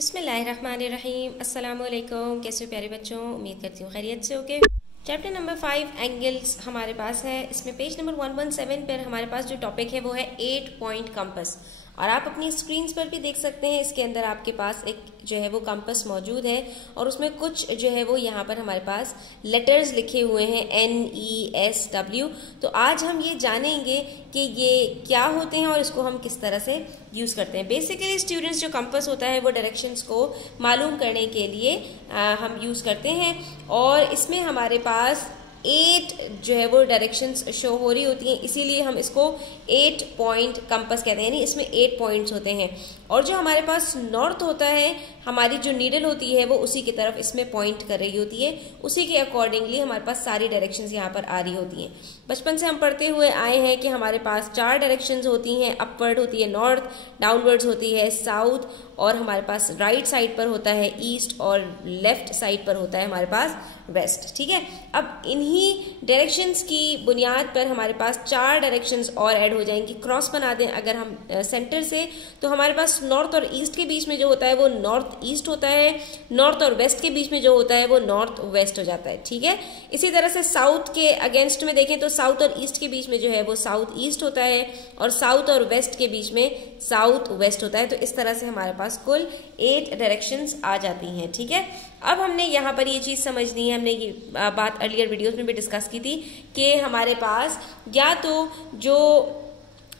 बिस्मिल्लाहिर्रहमानिर्रहीम। अस्सलाम वालेकुम। कैसे हो प्यारे बच्चों, उम्मीद करती हूँ खैरियत से होगे। चैप्टर नंबर 5 एंगल्स हमारे पास है। इसमें पेज नंबर 117 पर हमारे पास जो टॉपिक है वो है 8 पॉइंट कंपस। और आप अपनी स्क्रीन्स पर भी देख सकते हैं, इसके अंदर आपके पास एक जो है वो कंपस मौजूद है और उसमें कुछ जो है वो यहाँ पर हमारे पास लेटर्स लिखे हुए हैं NESW। तो आज हम ये जानेंगे कि ये क्या होते हैं और इसको हम किस तरह से यूज करते हैं। बेसिकली स्टूडेंट्स, जो कंपस होता है वो डायरेक्शंस को मालूम करने के लिए हम यूज करते हैं और इसमें हमारे पास 8 जो है वो डायरेक्शंस शो हो रही होती हैं, इसीलिए हम इसको 8 पॉइंट कंपस कहते हैं। यानी इसमें 8 पॉइंट्स होते हैं और जो हमारे पास नॉर्थ होता है, हमारी जो नीडल होती है वो उसी की तरफ इसमें पॉइंट कर रही होती है, उसी के अकॉर्डिंगली हमारे पास सारी डायरेक्शंस यहाँ पर आ रही होती हैं। बचपन से हम पढ़ते हुए आए हैं कि हमारे पास 4 डायरेक्शंस होती हैं। अपवर्ड होती है नॉर्थ, डाउनवर्ड्स होती है साउथ और हमारे पास राइट साइड पर होता है ईस्ट और लेफ्ट साइड पर होता है हमारे पास वेस्ट। ठीक है, अब इन्हीं डायरेक्शंस की बुनियाद पर हमारे पास 4 डायरेक्शंस और ऐड हो जाएंगी। क्रॉस बना दें अगर हम सेंटर से, तो हमारे पास नॉर्थ और ईस्ट के बीच में जो होता है वो नॉर्थ ईस्ट होता है, नॉर्थ और वेस्ट के बीच में जो होता है वो नॉर्थ वेस्ट हो जाता है। ठीक है, इसी तरह से साउथ के अगेंस्ट में देखें तो साउथ और ईस्ट के बीच में जो है वो साउथ ईस्ट होता है और साउथ और वेस्ट के बीच में साउथ वेस्ट होता है। तो इस तरह से हमारे पास कुल 8 डायरेक्शंस आ जाती हैं। ठीक है, अब हमने यहाँ पर ये चीज समझनी है, हमने ये बात अर्लियर वीडियोस में भी डिस्कस की थी कि हमारे पास या तो जो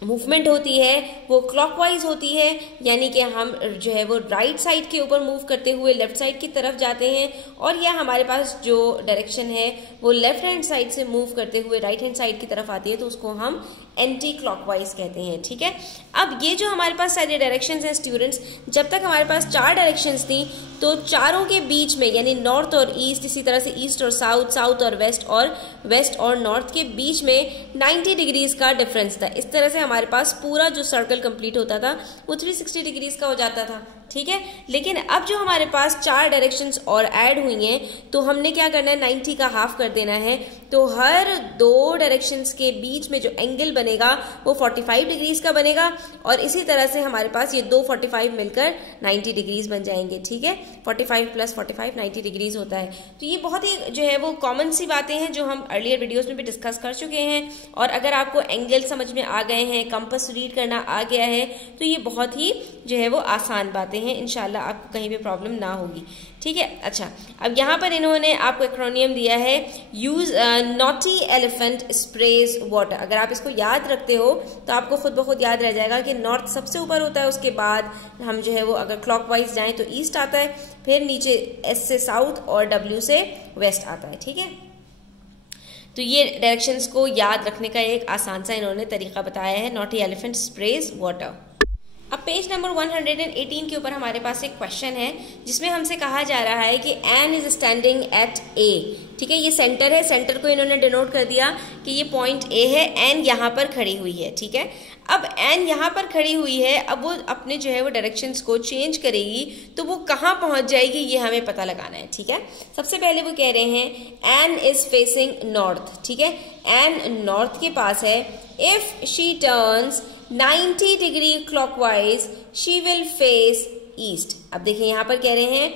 मूवमेंट होती है वो क्लॉकवाइज होती है, यानी कि हम जो है वो राइट साइड के ऊपर मूव करते हुए लेफ्ट साइड की तरफ जाते हैं, और या हमारे पास जो डायरेक्शन है वो लेफ्ट हैंड साइड से मूव करते हुए राइट हैंड साइड की तरफ आती है, तो उसको हम एंटी क्लॉकवाइज कहते हैं। ठीक है, अब ये जो हमारे पास सारे डायरेक्शंस हैं स्टूडेंट्स, जब तक हमारे पास 4 डायरेक्शंस थी तो चारों के बीच में यानी नॉर्थ और ईस्ट, इसी तरह से ईस्ट और साउथ, साउथ और वेस्ट और नॉर्थ के बीच में 90 डिग्रीज का डिफरेंस था। इस तरह से हमारे पास पूरा जो सर्कल कंप्लीट होता था वो 360 डिग्रीज का हो जाता था। ठीक है, लेकिन अब जो हमारे पास 4 डायरेक्शंस और ऐड हुई हैं तो हमने क्या करना है, 90 का हाफ कर देना है। तो हर 2 डायरेक्शंस के बीच में जो एंगल बनेगा वो 45 डिग्रीज का बनेगा और इसी तरह से हमारे पास ये 2 45 मिलकर 90 डिग्रीज बन जाएंगे। ठीक है, 45 + 45 90 डिग्रीज होता है। तो ये बहुत ही जो है वो कॉमन सी बातें हैं जो हम अर्लियर वीडियोस में भी डिस्कस कर चुके हैं, और अगर आपको एंगल समझ में आ गए हैं, कंपास रीड करना आ गया है, तो ये बहुत ही जो है वो आसान बातें हैं। इंशाल्लाह आपको कहीं भी प्रॉब्लम ना होगी। ठीक है, अच्छा, अब यहाँ पर इन्होंने आपको एक्रोनियम दिया है, use naughty elephant sprays water. अगर आप इसको याद रखते हो तो आपको खुद ब खुद याद रह जाएगा कि नॉर्थ सबसे ऊपर होता है, उसके बाद हम जो है वो अगर क्लॉकवाइज जाएं तो ईस्ट आता है, फिर नीचे S से साउथ और W से वेस्ट आता है। ठीक है, तो ये डायरेक्शंस को याद रखने का एक आसान सा इन्होंने तरीका बताया है, नॉटी एलिफेंट स्प्रेज वाटर। अब पेज नंबर 118 के ऊपर हमारे पास एक क्वेश्चन है जिसमें हमसे कहा जा रहा है कि एन इज स्टैंडिंग एट ए। ठीक है, ये सेंटर है, सेंटर को इन्होंने डिनोट कर दिया कि ये पॉइंट ए है, एन यहाँ पर खड़ी हुई है। ठीक है, अब एन यहाँ पर खड़ी हुई है, अब वो अपने जो है वो डायरेक्शंस को चेंज करेगी तो वो कहाँ पहुंच जाएगी ये हमें पता लगाना है। ठीक है, सबसे पहले वो कह रहे हैं एन इज फेसिंग नॉर्थ। ठीक है, एन नॉर्थ के पास है। If she turns 90 degree clockwise she will face east. अब देखिए यहाँ पर कह रहे हैं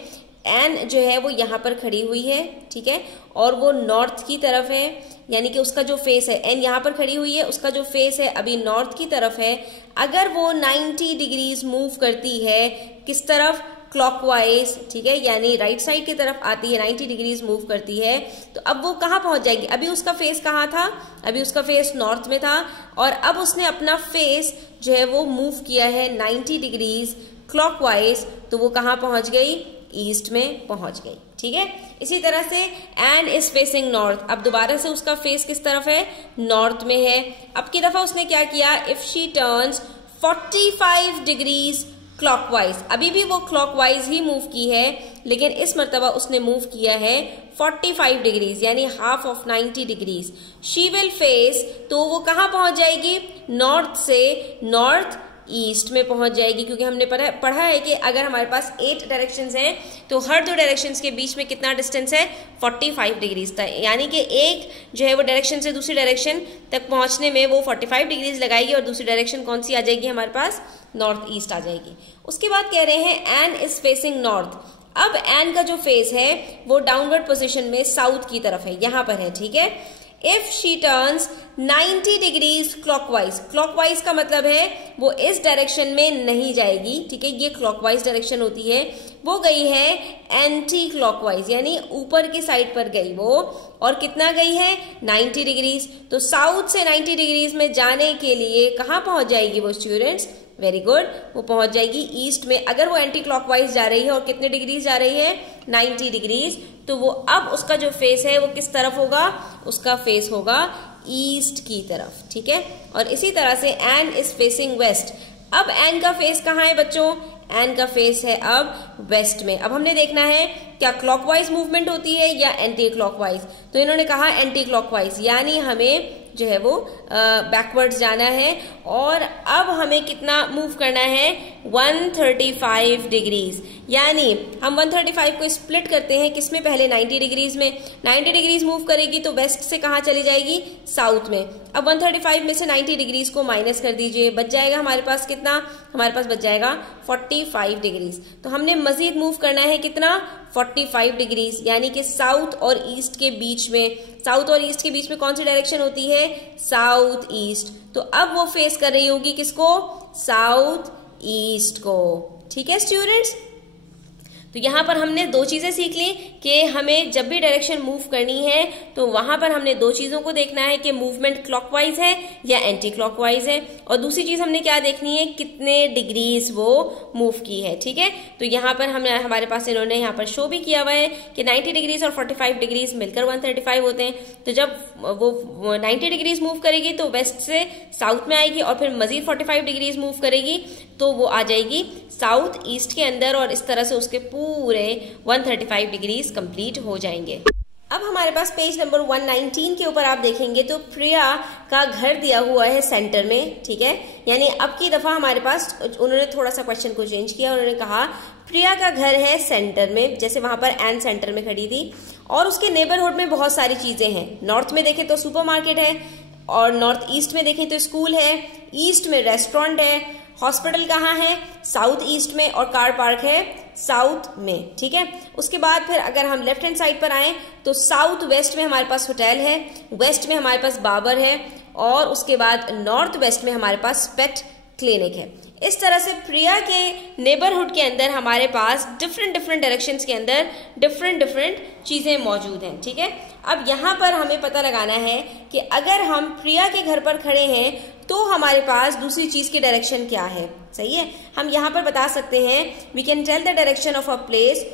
एन जो है वो यहाँ पर खड़ी हुई है, ठीक है, और वो नॉर्थ की तरफ है, यानी कि उसका जो फेस है, एन यहाँ पर खड़ी हुई है, उसका जो फेस है अभी नॉर्थ की तरफ है। अगर वो 90 डिग्रीज मूव करती है किस तरफ, क्लॉकवाइज, ठीक है, यानी राइट साइड की तरफ आती है, 90 डिग्रीज मूव करती है, तो अब वो कहाँ पहुंच जाएगी। अभी उसका फेस कहाँ था, अभी उसका फेस नॉर्थ में था और अब उसने अपना फेस जो है वो मूव किया है 90 डिग्रीज क्लॉकवाइज, तो वो कहाँ पहुंच गई, ईस्ट में पहुंच गई। ठीक है, इसी तरह से एन इज फेसिंग नॉर्थ, अब दोबारा से उसका फेस किस तरफ है, नॉर्थ में है। अब की दफा उसने क्या किया, if she turns 45 degrees clockwise, अभी भी वो क्लॉकवाइज ही मूव की है, लेकिन इस मर्तबा उसने मूव किया है 45 डिग्रीज यानी half of 90 degrees. She will face, तो वो कहाँ पहुंच जाएगी, नॉर्थ से नॉर्थ ईस्ट में पहुंच जाएगी, क्योंकि हमने पढ़ा है कि अगर हमारे पास 8 डायरेक्शंस हैं तो हर 2 डायरेक्शंस के बीच में कितना डिस्टेंस है, 45 डिग्रीज था। यानी कि एक जो है वो डायरेक्शन से दूसरी डायरेक्शन तक पहुंचने में वो 45 डिग्रीज लगाएगी, और दूसरी डायरेक्शन कौन सी आ जाएगी हमारे पास, नॉर्थ ईस्ट आ जाएगी। उसके बाद कह रहे हैं एन इज फेसिंग नॉर्थ। अब एन का जो फेस है वो डाउनवर्ड पोजीशन में साउथ की तरफ है, यहां पर है, ठीक है। If she turns 90 degrees clockwise, clockwise का मतलब है वो इस डायरेक्शन में नहीं जाएगी, ठीक है, ये क्लॉकवाइज डायरेक्शन होती है, वो गई है एंटी क्लॉकवाइज, यानी ऊपर की साइड पर गई वो, और कितना गई है, 90 डिग्रीज। तो साउथ से 90 डिग्रीज में जाने के लिए कहां पहुंच जाएगी वो स्टूडेंट्स, वेरी गुड, वो पहुंच जाएगी ईस्ट में। अगर वो एंटी क्लॉकवाइज जा रही है और कितने डिग्रीज जा रही है, 90 डिग्रीज, तो वो अब उसका जो फेस है वो किस तरफ होगा, उसका फेस होगा ईस्ट की तरफ, ठीक है। और इसी तरह से एन इज फेसिंग वेस्ट। अब एन का फेस कहाँ है बच्चों, एन का फेस है अब वेस्ट में। अब हमने देखना है क्या क्लॉकवाइज मूवमेंट होती है या एंटी क्लॉकवाइज, तो इन्होंने कहा एंटी क्लॉकवाइज, यानी हमें जो है वो बैकवर्ड्स जाना है, और अब हमें कितना मूव करना है, 135 डिग्रीज। यानी हम 135 को स्प्लिट करते हैं किसमें, पहले 90 डिग्रीज में। 90 डिग्रीज मूव करेगी तो वेस्ट से कहाँ चली जाएगी, साउथ में। अब 135 में से 90 डिग्रीज को माइनस कर दीजिए, बच जाएगा हमारे पास कितना, हमारे पास बच जाएगा 45 डिग्रीज। तो हमने मजीद मूव करना है कितना, 45 डिग्रीज, यानी कि साउथ और ईस्ट के बीच में, साउथ और ईस्ट के बीच में कौन सी डायरेक्शन होती है, साउथ ईस्ट। तो अब वो फेस कर रही होगी किसको, साउथ ईस्ट को, ठीक है स्टूडेंट्स। तो यहाँ पर हमने 2 चीजें सीख ली कि हमें जब भी डायरेक्शन मूव करनी है तो वहां पर हमने 2 चीजों को देखना है कि मूवमेंट क्लॉकवाइज है या एंटी क्लॉकवाइज है, और दूसरी चीज हमने क्या देखनी है, कितने डिग्रीज वो मूव की है, ठीक है। तो यहाँ पर हमने, हमारे पास इन्होंने यहाँ पर शो भी किया हुआ है कि 90 डिग्रीज और 45 डिग्रीज मिलकर 135 होते हैं। तो जब वो 90 डिग्रीज मूव करेगी तो वेस्ट से साउथ में आएगी, और फिर मजीद 45 डिग्रीज मूव करेगी तो वो आ जाएगी साउथ ईस्ट के अंदर, और इस तरह से उसके पूरे 135 डिग्रीज कंप्लीट हो जाएंगे। अब हमारे पास पेज नंबर 119 के ऊपर आप देखेंगे तो प्रिया का घर दिया हुआ है सेंटर में, ठीक है। यानी अब की दफा हमारे पास उन्होंने थोड़ा सा क्वेश्चन को चेंज किया, उन्होंने कहा प्रिया का घर है सेंटर में, जैसे वहां पर एन सेंटर में खड़ी थी, और उसके नेबरहुड में बहुत सारी चीजें हैं। नॉर्थ में देखें तो सुपरमार्केट है, और नॉर्थ ईस्ट में देखें तो स्कूल है, ईस्ट में रेस्टोरेंट है, हॉस्पिटल कहाँ है, साउथ ईस्ट में, और कार पार्क है साउथ में, ठीक है। उसके बाद फिर अगर हम लेफ्ट हैंड साइड पर आए तो साउथ वेस्ट में हमारे पास होटल है, वेस्ट में हमारे पास बाबर है, और उसके बाद नॉर्थ वेस्ट में हमारे पास पेट क्लिनिक है। इस तरह से प्रिया के नेबरहुड के अंदर हमारे पास डिफरेंट डायरेक्शंस के अंदर डिफरेंट चीजें मौजूद हैं, ठीक है। अब यहाँ पर हमें पता लगाना है कि अगर हम प्रिया के घर पर खड़े हैं तो हमारे पास दूसरी चीज की डायरेक्शन क्या है, सही है। हम यहाँ पर बता सकते हैं we can tell the direction of a place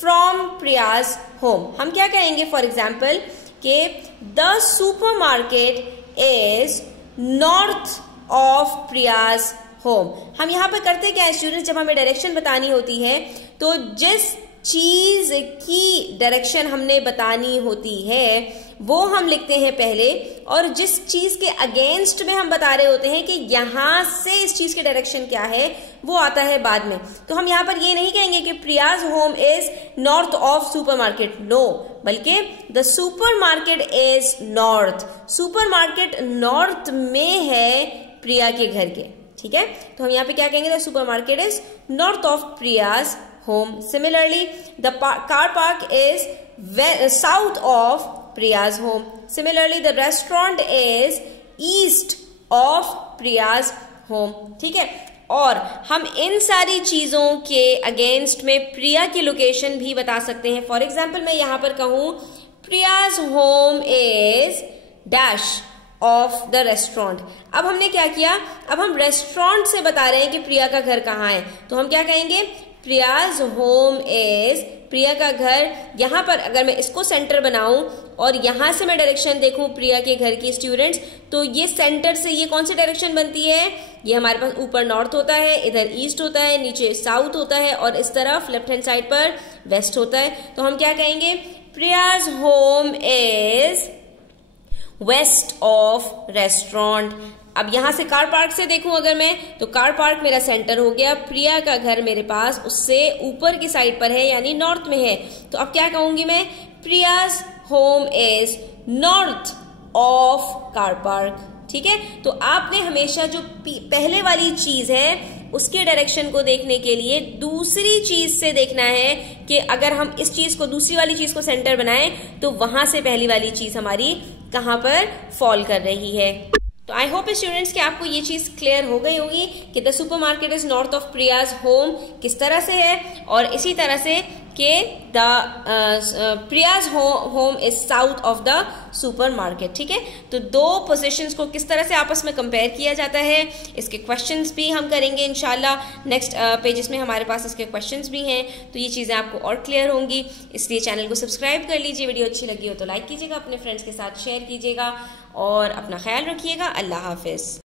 from Priya's home. हम क्या कहेंगे, फॉर एग्जाम्पल कि the supermarket is north of Priya's home. हम यहाँ पर करते क्या है स्टूडेंट्स, जब हमें डायरेक्शन बतानी होती है तो जिस चीज की डायरेक्शन हमने बतानी होती है वो हम लिखते हैं पहले, और जिस चीज के अगेंस्ट में हम बता रहे होते हैं कि यहां से इस चीज की डायरेक्शन क्या है वो आता है बाद में। तो हम यहाँ पर ये नहीं कहेंगे कि Priya's home is north of supermarket, no, बल्कि the supermarket is north, supermarket north में है प्रिया के घर के, ठीक है। तो हम यहाँ पे क्या कहेंगे, the supermarket is north of Priya's home. Similarly, the car park is south of Priya's home. Similarly, the restaurant is east of Priya's home. ठीक है, और हम इन सारी चीजों के अगेंस्ट में प्रिया की लोकेशन भी बता सकते हैं। फॉर एग्जाम्पल मैं यहाँ पर कहूं Priya's home is dash of the restaurant. अब हमने क्या किया, अब हम रेस्टोरेंट से बता रहे हैं कि प्रिया का घर कहाँ है, तो हम क्या कहेंगे, प्रियाज होम इज, प्रिया का घर, यहां पर अगर मैं इसको सेंटर बनाऊं और यहां से मैं डायरेक्शन देखूं प्रिया के घर की स्टूडेंट्स, तो ये सेंटर से ये कौन सी डायरेक्शन बनती है, ये हमारे पास ऊपर नॉर्थ होता है, इधर ईस्ट होता है, नीचे साउथ होता है, और इस तरफ लेफ्ट हैंड साइड पर वेस्ट होता है। तो हम क्या कहेंगे, Priya's home is west of restaurant. अब यहाँ से कार पार्क से देखूं अगर मैं, तो कार पार्क मेरा सेंटर हो गया, प्रिया का घर मेरे पास उससे ऊपर की साइड पर है यानी नॉर्थ में है। तो अब क्या कहूंगी मैं, Priya's home is north of car park. ठीक है, तो आपने हमेशा जो पहले वाली चीज है उसके डायरेक्शन को देखने के लिए दूसरी चीज से देखना है कि अगर हम इस चीज को, दूसरी वाली चीज को सेंटर बनाएं तो वहां से पहली वाली चीज हमारी कहां पर फॉल कर रही है। तो आई होप स्टूडेंट्स कि आपको ये चीज क्लियर हो गई होगी कि the supermarket is north of Priya's home किस तरह से है, और इसी तरह से कि the Priya's home is south of the supermarket. ठीक है, तो दो पोजीशंस को किस तरह से आपस में कंपेयर किया जाता है, इसके क्वेश्चंस भी हम करेंगे इंशाल्लाह। नेक्स्ट पेजेस में हमारे पास इसके क्वेश्चंस भी हैं, तो ये चीज़ें आपको और क्लियर होंगी। इसलिए चैनल को सब्सक्राइब कर लीजिए, वीडियो अच्छी लगी हो तो लाइक कीजिएगा, अपने फ्रेंड्स के साथ शेयर कीजिएगा और अपना ख्याल रखिएगा। अल्लाह हाफिज।